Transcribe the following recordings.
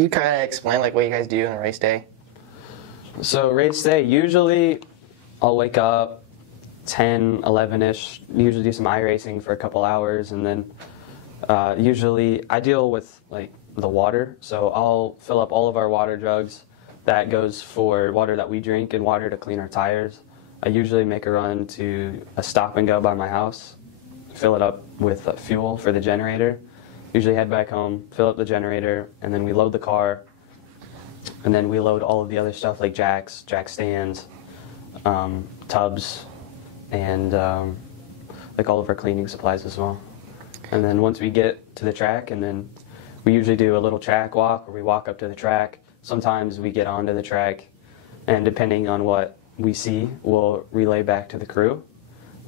Can you kind of explain like what you guys do on a race day? So race day, usually I'll wake up 10, 11-ish, usually do some iRacing for a couple hours, and then usually I deal with like the water, so I'll fill up all of our water jugs. That goes for water that we drink and water to clean our tires. I usually make a run to a stop and go by my house, fill it up with fuel for the generator, usually head back home, fill up the generator, and then we load the car, and then we load all of the other stuff like jack stands, tubs, and like all of our cleaning supplies as well. And then once we get to the track, and then we usually do a little track walk where we walk up to the track. Sometimes we get onto the track, and depending on what we see, we'll relay back to the crew,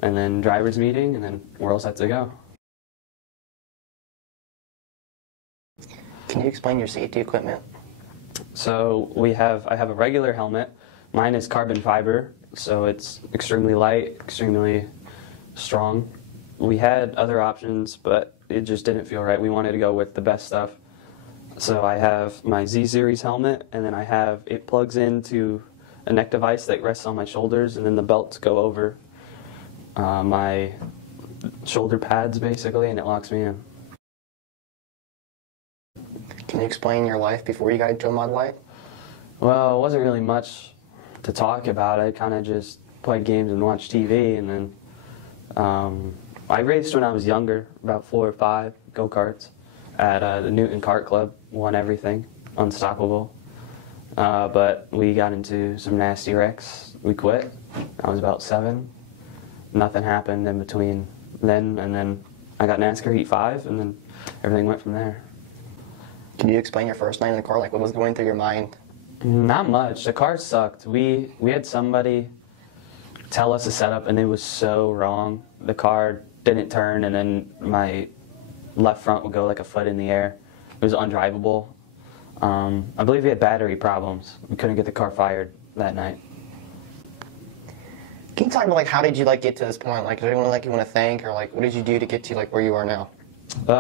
and then driver's meeting, and then we're all set to go. Can you explain your safety equipment? So I have a regular helmet. Mine is carbon fiber, so it's extremely light, extremely strong. We had other options, but it just didn't feel right. We wanted to go with the best stuff. So I have my Z-Series helmet, and then it plugs into a neck device that rests on my shoulders, and then the belts go over my shoulder pads basically, and it locks me in. Can you explain your life before you got into a Model A? Well, it wasn't really much to talk about. I kind of just played games and watched TV, and then I raced when I was younger, about 4 or 5 go-karts at the Newton Kart Club, won everything, unstoppable. But we got into some nasty wrecks. We quit. I was about 7. Nothing happened in between then, and then I got NASCAR Heat 5, and then everything went from there. Can you explain your first night in the car? Like what was going through your mind? Not much. The car sucked. We had somebody tell us the setup, and it was so wrong. The car didn't turn, and then my left front would go like a foot in the air. It was undrivable. I believe we had battery problems. We couldn't get the car fired that night. Can you talk about like how did you like get to this point? Like is there anyone like you want to thank, or like what did you do to get to like where you are now?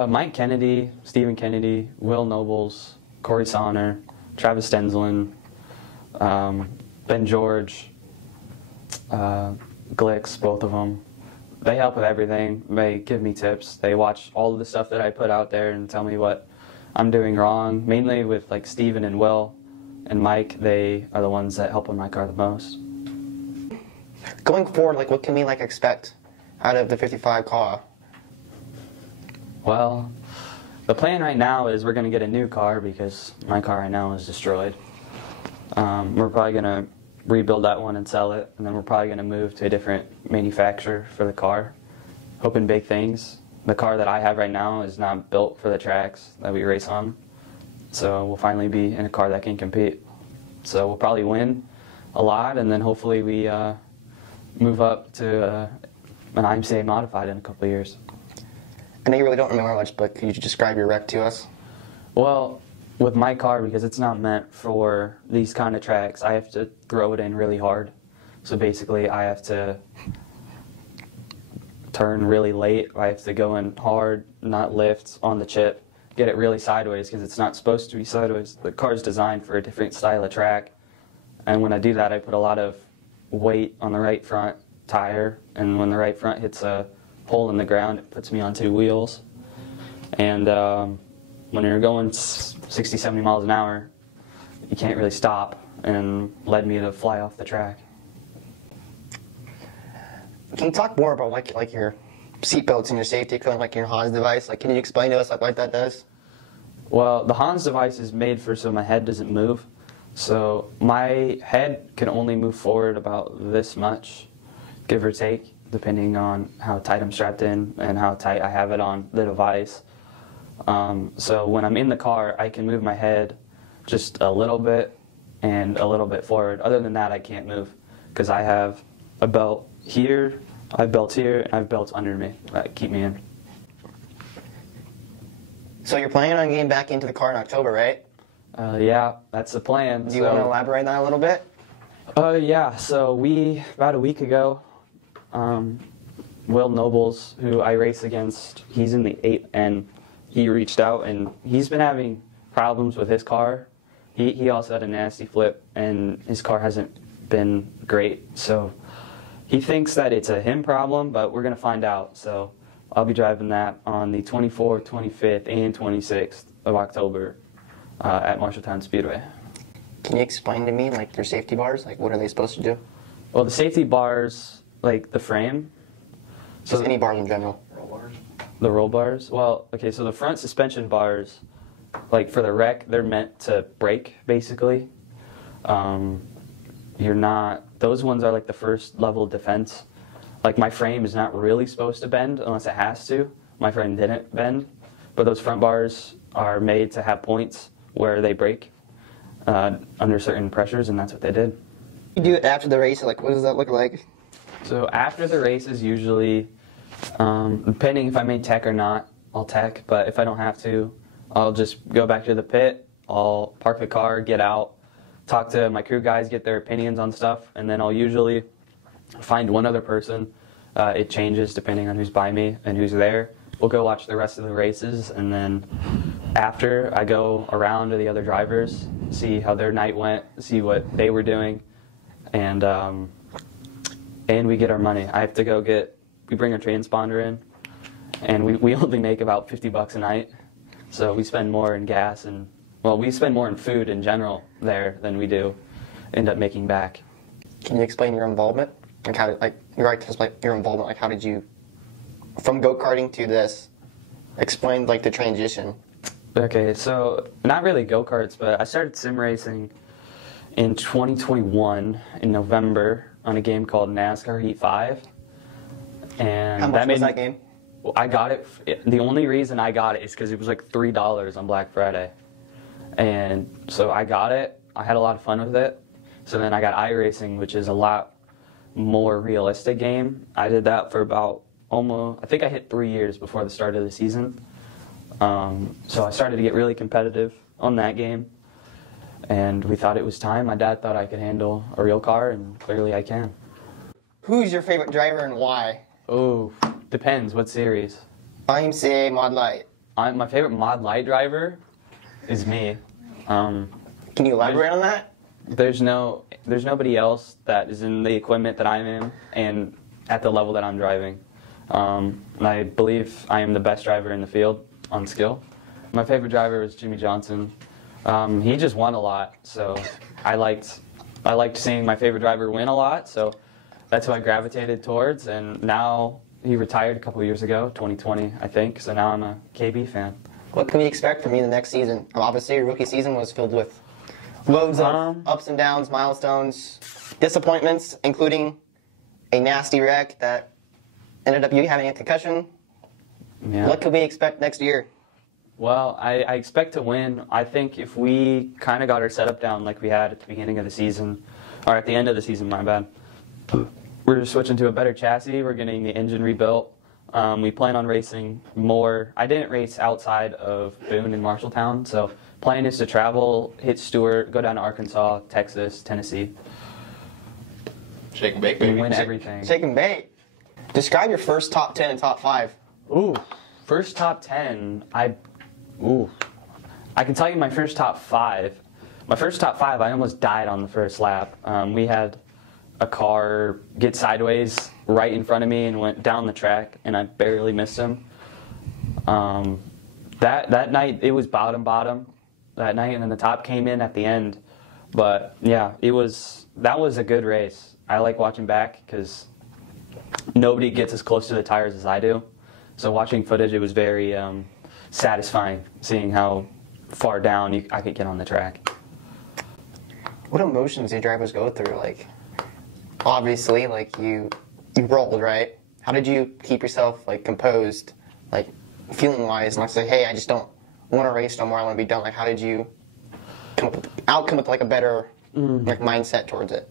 Mike Kennedy, Stephen Kennedy, Will Nobles, Corey Sonner, Travis Stenzlin, Ben George, Glicks, both of them. They help with everything. They give me tips. They watch all of the stuff that I put out there and tell me what I'm doing wrong. Mainly with like Stephen and Will and Mike, they are the ones that help on my car the most. Going forward, like what can we like expect out of the 55 car? Well, the plan right now is we're going to get a new car because my car right now is destroyed. We're probably going to rebuild that one and sell it, and then we're probably going to move to a different manufacturer for the car. Hoping big things. The car that I have right now is not built for the tracks that we race on, so we'll finally be in a car that can compete. So we'll probably win a lot, and then hopefully we move up to an IMCA modified in a couple of years. I know you really don't remember much, but could you describe your wreck to us? Well, with my car, because it's not meant for these kind of tracks, I have to throw it in really hard. So basically, I have to turn really late. I have to go in hard, not lift on the chip, get it really sideways because it's not supposed to be sideways. The car's designed for a different style of track. And when I do that, I put a lot of weight on the right front tire. And when the right front hits a hole in the ground, it puts me on 2 wheels. And when you're going 60, 70 miles an hour, you can't really stop, and led me to fly off the track. Can you talk more about like your seatbelts and your safety equipment, like your Hans device? Like, can you explain to us like what that does? Well, the Hans device is made so my head doesn't move. So my head can only move forward about this much, give or take, depending on how tight I'm strapped in and how tight I have it on the device. So when I'm in the car, I can move my head just a little bit and a little bit forward. Other than that, I can't move because I have a belt here, I have belts here, and I have belts under me that keep me in. So you're planning on getting back into the car in October, right? Yeah, that's the plan. Do you want to elaborate on that a little bit? Yeah, so about a week ago, Will Nobles, who I race against, he's in the 8N. He reached out, and he's been having problems with his car. He also had a nasty flip, and his car hasn't been great. So he thinks that it's a him problem, but we're going to find out. So I'll be driving that on the 24th, 25th, and 26th of October at Marshalltown Speedway. Can you explain to me, like, your safety bars? Like, what are they supposed to do? Well, the safety bars, like the frame. Just any bars in general. Roll bars. The roll bars? Well, okay, so the front suspension bars, like for the wreck, they're meant to brake, basically. Those ones are like the first level defense. Like my frame is not really supposed to bend unless it has to. My frame didn't bend, but those front bars are made to have points where they break under certain pressures, and that's what they did. You do it after the race, like, what does that look like? So after the race is usually, depending if I made tech or not, I'll tech, but if I don't have to, I'll just go back to the pit, I'll park the car, get out, talk to my crew guys, get their opinions on stuff, and then I'll usually find one other person. It changes depending on who's by me and who's there. We'll go watch the rest of the races, and then after I go around to the other drivers, see how their night went, see what they were doing, and we get our money. I have to we bring a transponder in, and we only make about $50 a night, so we spend more in gas and, well, we spend more in food in general there than we do end up making back. Can you explain your involvement? Like, your involvement, like, how did you, from go-karting to this, explain, like, the transition? Okay, so not really go-karts, but I started sim racing in 2021 in November on a game called NASCAR Heat 5. And How much was that game? Well, I got it. The only reason I got it is because it was like $3 on Black Friday. And so I got it. I had a lot of fun with it. So then I got iRacing, which is a lot more realistic game. I did that for about I think I hit 3 years before the start of the season. So I started to get really competitive on that game. And we thought it was time. My dad thought I could handle a real car, and clearly I can. Who's your favorite driver and why? Oh, depends. What series? IMCA Mod Light. My favorite Mod Light driver is me. Can you elaborate on that? There's nobody else that is in the equipment that I'm in and at the level that I'm driving. I believe I am the best driver in the field on skill. My favorite driver is Jimmy Johnson. He just won a lot, so I liked seeing my favorite driver win a lot, so that's who I gravitated towards, and now he retired a couple of years ago, 2020, I think, so now I'm a KB fan. What can we expect from you the next season? Obviously, your rookie season was filled with loads of ups and downs, milestones, disappointments, including a nasty wreck that ended up you having a concussion. Yeah. What can we expect next year? Well, I expect to win. I think if we kind of got our setup down like we had at the beginning of the season, or at the end of the season, my bad, we're just switching to a better chassis. We're getting the engine rebuilt. We plan on racing more. I didn't race outside of Boone and Marshalltown, so plan is to travel, hit Stewart, go down to Arkansas, Texas, Tennessee. Shake and bake, We baby. win everything. Shake and bake. Describe your first top 10 and top 5. Ooh, first top 10. I can tell you my first top 5. My first top 5, I almost died on the first lap. We had a car get sideways right in front of me and went down the track, and I barely missed him. That night, it was bottom that night, and then the top came in at the end. But yeah, that was a good race. I like watching back because nobody gets as close to the tires as I do. So watching footage, it was very satisfying seeing how far down I could get on the track. What emotions do drivers go through? Like, obviously, like you rolled, right? How did you keep yourself like composed, like feeling wise, and like say, hey, I just don't want to race no more. I want to be done. Like, how did you come with like a better like mindset towards it?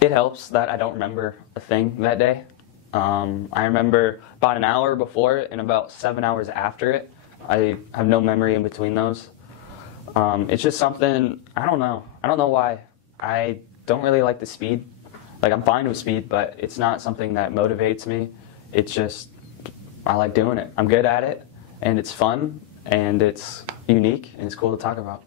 It helps that I don't remember a thing that day. I remember about an hour before it and about 7 hours after it. I have no memory in between those. It's just something, I don't know why. I don't really like the speed. Like, I'm fine with speed, but it's not something that motivates me. It's just, I like doing it. I'm good at it, and it's fun, and it's unique and it's cool to talk about.